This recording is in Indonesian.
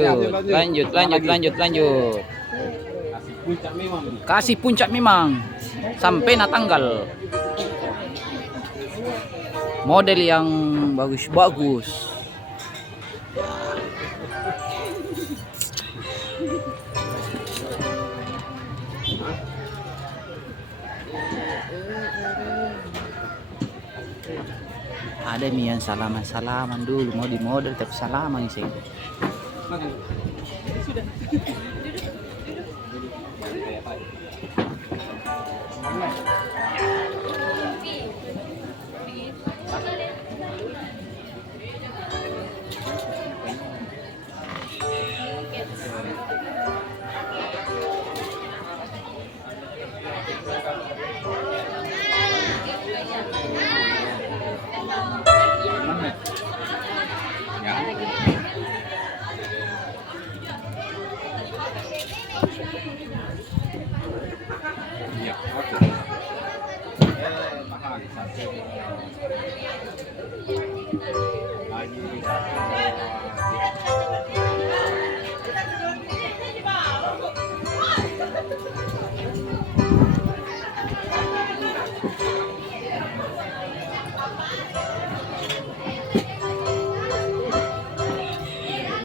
Lanjut. Kasih puncak memang sampai na tanggal. Model yang bagus. Ada nih yang salaman dulu, mau di model tapi salaman sih.